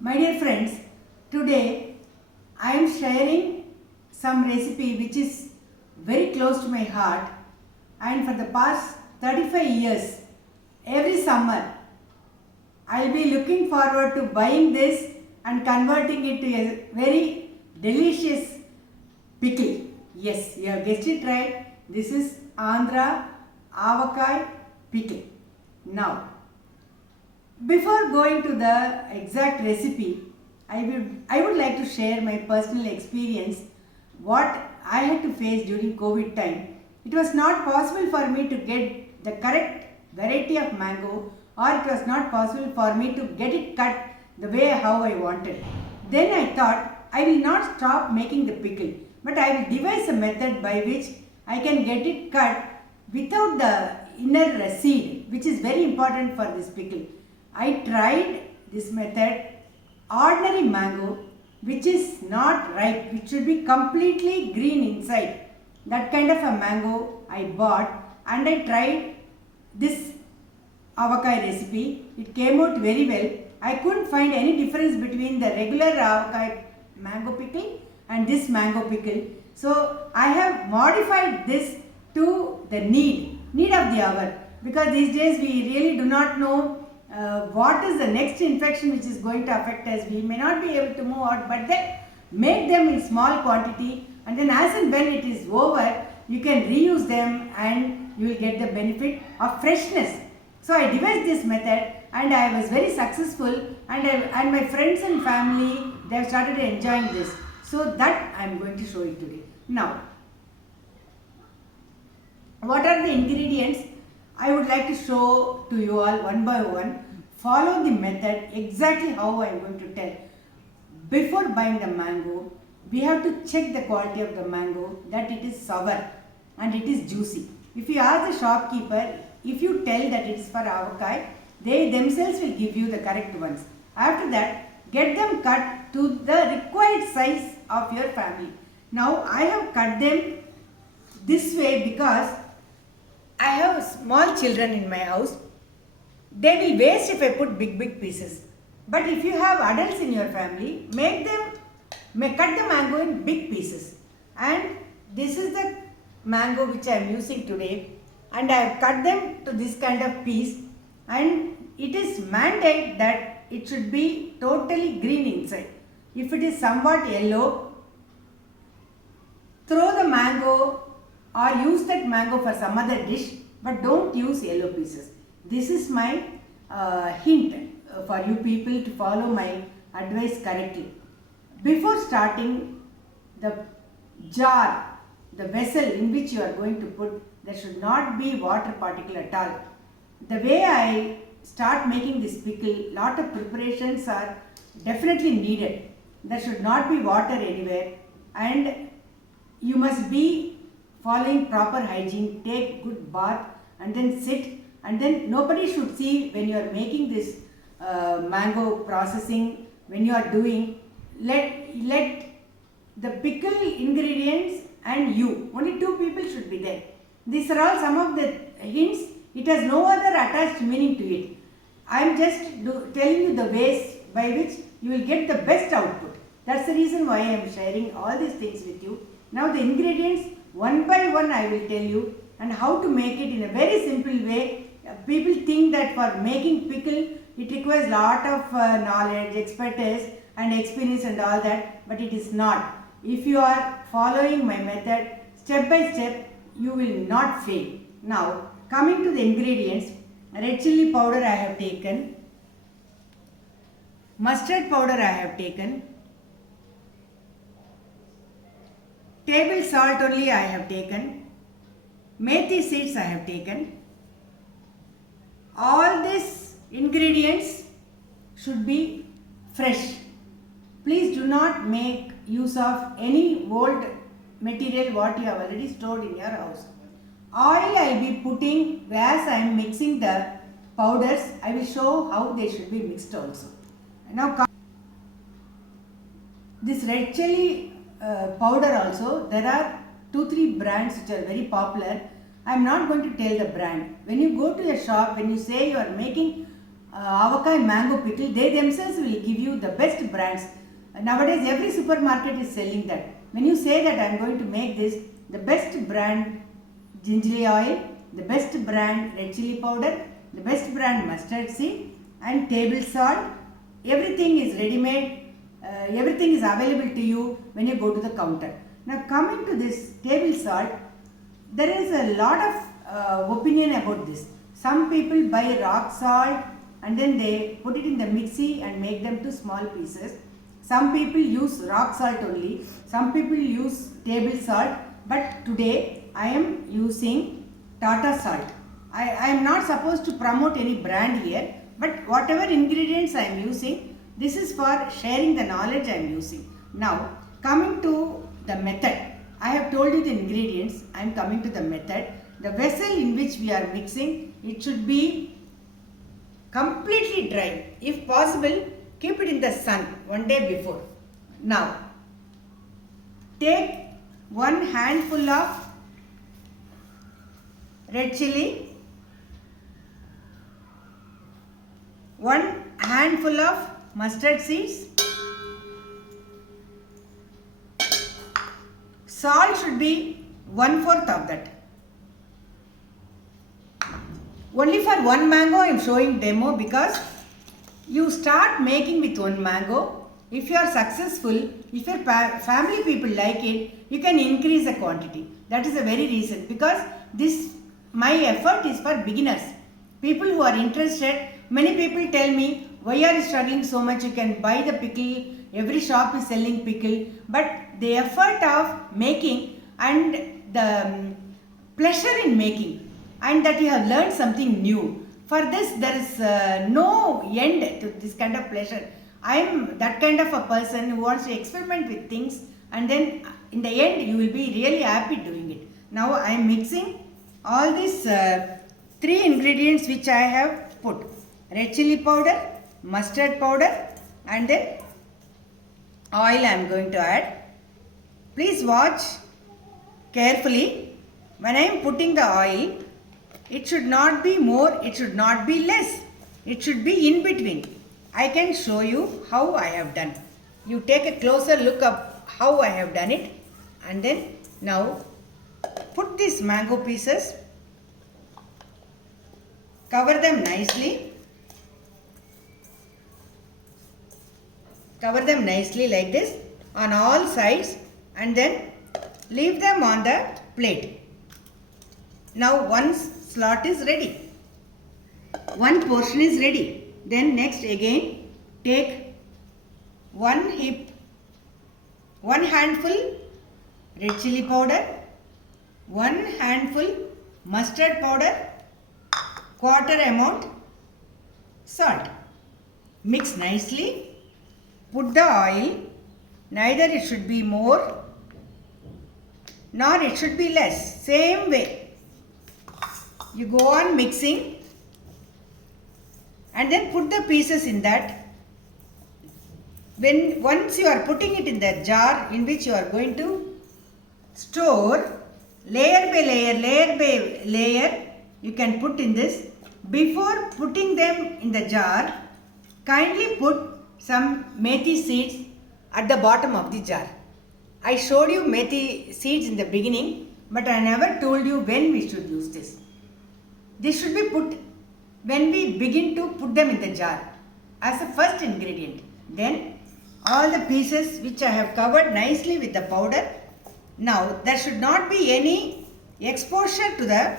My dear friends, today I am sharing some recipe which is very close to my heart, and for the past 35 years, every summer I will be looking forward to buying this and converting it to a very delicious pickle. Yes, you have guessed it right. This is Andhra Avakkai pickle. Now, before going to the exact recipe, I would like to share my personal experience what I had to face during COVID time. It was not possible for me to get the correct variety of mango, or it was not possible for me to get it cut the way how I wanted. Then I thought I will not stop making the pickle, but I will devise a method by which I can get it cut without the inner seed, which is very important for this pickle. I tried this method, ordinary mango which is not ripe, which should be completely green inside. That kind of a mango I bought, and I tried this avocado recipe. It came out very well. I couldn't find any difference between the regular avocado mango pickle and this mango pickle. So I have modified this to the need of the hour, because these days we really do not know what is the next infection which is going to affect us. We may not be able to move out, but then make them in small quantity, and then as and when it is over, you can reuse them and you will get the benefit of freshness. So I devised this method and I was very successful, and my friends and family, they have started enjoying this. So that I am going to show it today. Now, what are the ingredients? I would like to show to you all one by one. Follow the method exactly how I am going to tell. Before buying the mango, we have to check the quality of the mango, that it is sour and it is juicy. If you ask the shopkeeper, if you tell that it is for avocado, they themselves will give you the correct ones. After that, get them cut to the required size of your family. Now I have cut them this way because I have small children in my house. They will waste if I put big pieces. But if you have adults in your family, cut the mango in big pieces. And this is the mango which I am using today, and I have cut them to this kind of piece, and it is mandate that it should be totally green inside. If it is somewhat yellow, throw the mango or use that mango for some other dish, but don't use yellow pieces. This is my hint for you people to follow my advice correctly. Before starting, the jar, the vessel in which you are going to put, there should not be water particle at all. The way I start making this pickle, lot of preparations are definitely needed. There should not be water anywhere, and you must be following proper hygiene. Take good bath and then sit, and then nobody should see when you are making this mango processing. When you are doing, let the pickle ingredients and you, only two people should be there. These are all some of the hints. It has no other attached meaning to it. I am just telling you the ways by which you will get the best output. That's the reason why I am sharing all these things with you. Now the ingredients one by one I will tell you, and how to make it in a very simple way. People think that for making pickle it requires lot of knowledge, expertise and experience and all that, but it is not. If you are following my method step by step, you will not fail. Now coming to the ingredients, red chilli powder I have taken, mustard powder I have taken, table salt only I have taken, methi seeds I have taken. All these ingredients should be fresh. Please do not make use of any old material what you have already stored in your house. Oil I will be putting as I am mixing the powders. I will show how they should be mixed also. Now this red chilli powder also, there are 2-3 brands which are very popular. I am not going to tell the brand. When you go to a shop, when you say you are making Avakkai mango pickle. They themselves will give you the best brands. Nowadays every supermarket is selling that. When you say that I am going to make this, the best brand gingerly oil, the best brand red chili powder, the best brand mustard seed and table salt, everything is ready made, everything is available to you when you go to the counter. Now coming to this table salt, there is a lot of opinion about this. Some people buy rock salt and then they put it in the mixie and make them to small pieces. Some people use rock salt only, some people use table salt, but today I am using Tata salt. I am not supposed to promote any brand here, but whatever ingredients I am using, this is for sharing the knowledge I am using. Now coming to the method, I have told you the ingredients, I am coming to the method. The vessel in which we are mixing, it should be completely dry. If possible, keep it in the sun one day before. Now, take one handful of red chili, one handful of mustard seeds, salt should be 1/4 of that. Only for one mango I am showing demo because you start making with one mango. If you are successful, if your family people like it, you can increase the quantity. That is the very reason, because this my effort is for beginners. People who are interested, many people tell me, why are you struggling so much? You can buy the pickle, every shop is selling pickle, but the effort of making and the pleasure in making, and that you have learned something new. For this, there is no end to this kind of pleasure. I am that kind of a person who wants to experiment with things, and then in the end you will be really happy doing it. Now I am mixing all these 3 ingredients which I have put: red chili powder, mustard powder, and then oil I am going to add. Please watch carefully. When I am putting the oil, it should not be more, it should not be less. It should be in between. I can show you how I have done. You take a closer look of how I have done it, and then now put these mango pieces, cover them nicely, like this on all sides, and then leave them on the plate. Now one slot is ready, one portion is ready. Then next again take one handful red chili powder, one handful mustard powder, quarter amount salt. Mix nicely, put the oil, neither it should be more nor it should be less. Same way you go on mixing, and then put the pieces in that. Once you are putting it in the jar in which you are going to store, layer by layer you can put in this. Before putting them in the jar, kindly put some methi seeds at the bottom of the jar. I showed you methi seeds in the beginning, but I never told you when we should use this. This should be put when we begin to put them in the jar as a first ingredient. Then all the pieces which I have covered nicely with the powder. Now there should not be any exposure to the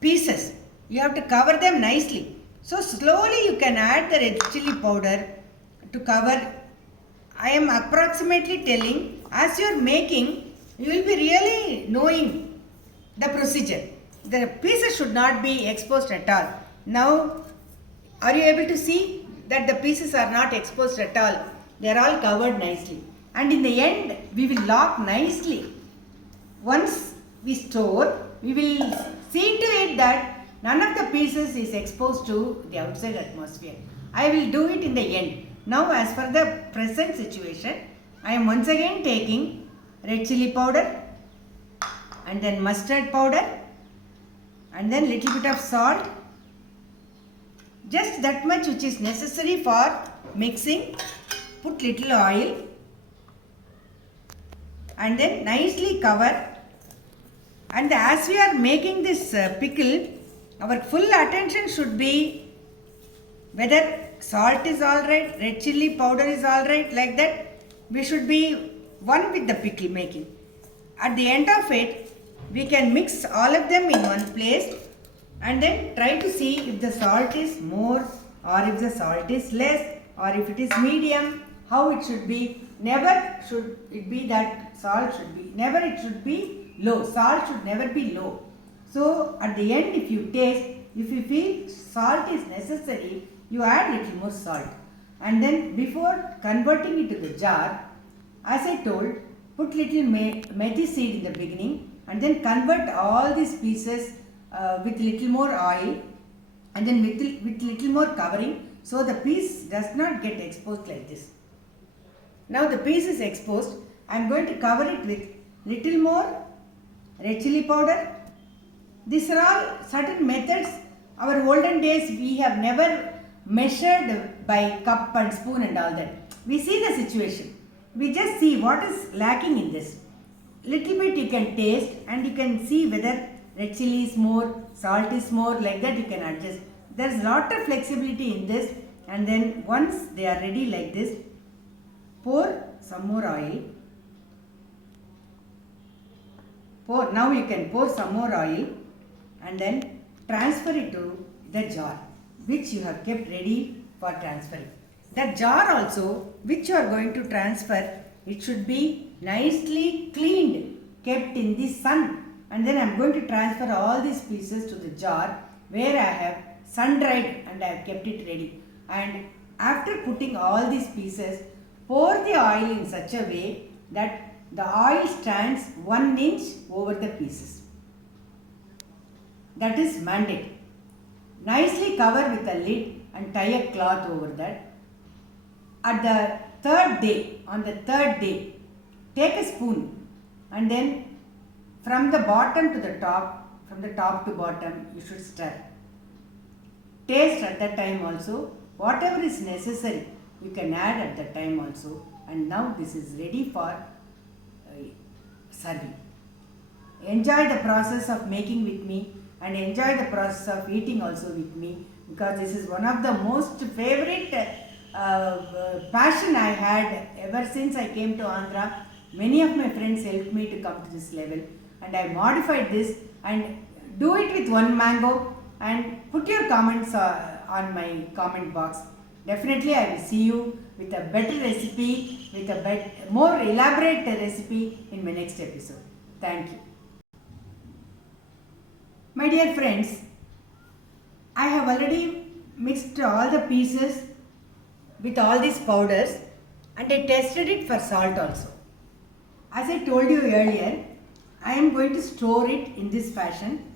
pieces. You have to cover them nicely. So slowly you can add the red chili powder to cover. I am approximately telling, as you are making, you will be really knowing the procedure. The pieces should not be exposed at all. Now, are you able to see that the pieces are not exposed at all? They are all covered nicely. And in the end, we will lock nicely. Once we store, we will see to it that none of the pieces is exposed to the outside atmosphere. I will do it in the end. Now, as for the present situation, I am once again taking red chili powder, and then mustard powder, and then little bit of salt, just that much which is necessary for mixing. Put little oil and then nicely cover. And as we are making this pickle, our full attention should be whether salt is alright, red chilli powder is alright, like that. We should be one with the pickle making. At the end of it, we can mix all of them in one place and then try to see if the salt is more or if the salt is less or if it is medium, how it should be. Never should it be that salt should be, never it should be low. Salt should never be low. So at the end, if you taste, if you feel salt is necessary, you add little more salt. And then before converting it to the jar, as I told, put little methi seed in the beginning and then convert all these pieces with little more oil and then with little more covering, so the piece does not get exposed like this. Now the piece is exposed. I am going to cover it with little more red chilli powder. These are all certain methods. Our olden days we have never measured by cup and spoon and all that. We see the situation. We just see what is lacking in this. Little bit you can taste and you can see whether red chilli is more, salt is more, like that you can adjust. There is lot of flexibility in this. And then once they are ready like this, pour some more oil. Now you can pour some more oil and then transfer it to the jar which you have kept ready for transferring. That jar also which you are going to transfer, it should be nicely cleaned, kept in the sun. And then I am going to transfer all these pieces to the jar where I have sun dried and I have kept it ready. And after putting all these pieces, pour the oil in such a way that the oil stands 1 inch over the pieces. That is mandate. Nicely cover with a lid and tie a cloth over that. At the third day, on the third day, take a spoon and then from the bottom to the top, from the top to bottom, you should stir. Taste at that time also. Whatever is necessary, you can add at that time also. And now this is ready for serving. Enjoy the process of making with me and enjoy the process of eating also with me, because this is one of the most favorite passion I had ever since I came to Andhra. Many of my friends helped me to come to this level, and I modified this and do it with one mango. And put your comments on my comment box. Definitely I will see you with a better recipe, with a more elaborate recipe in my next episode. Thank you. My dear friends, I have already mixed all the pieces with all these powders and I tested it for salt also. As I told you earlier, I am going to store it in this fashion.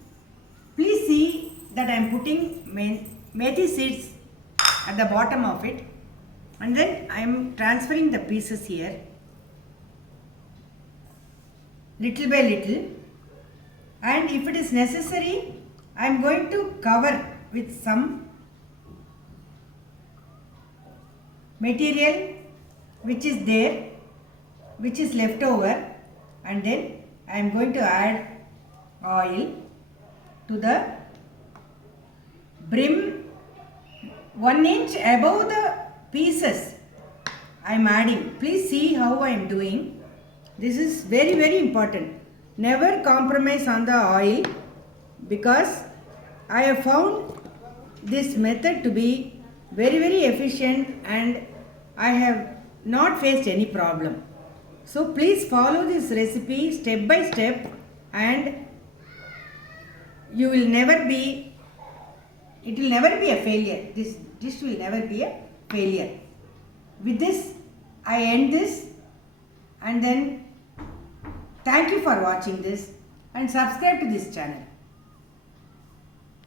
Please see that I am putting methi seeds at the bottom of it, and then I am transferring the pieces here little by little, and if it is necessary I am going to cover with some material which is there, which is left over, and then I am going to add oil to the brim 1 inch above the pieces. I am adding. Please see how I am doing. This is very, very important. Never compromise on the oil, because I have found this method to be very, very efficient and I have not faced any problem. So please follow this recipe step by step and you will never be, it will never be a failure. This dish will never be a failure. With this, I end this, and then thank you for watching this and subscribe to this channel.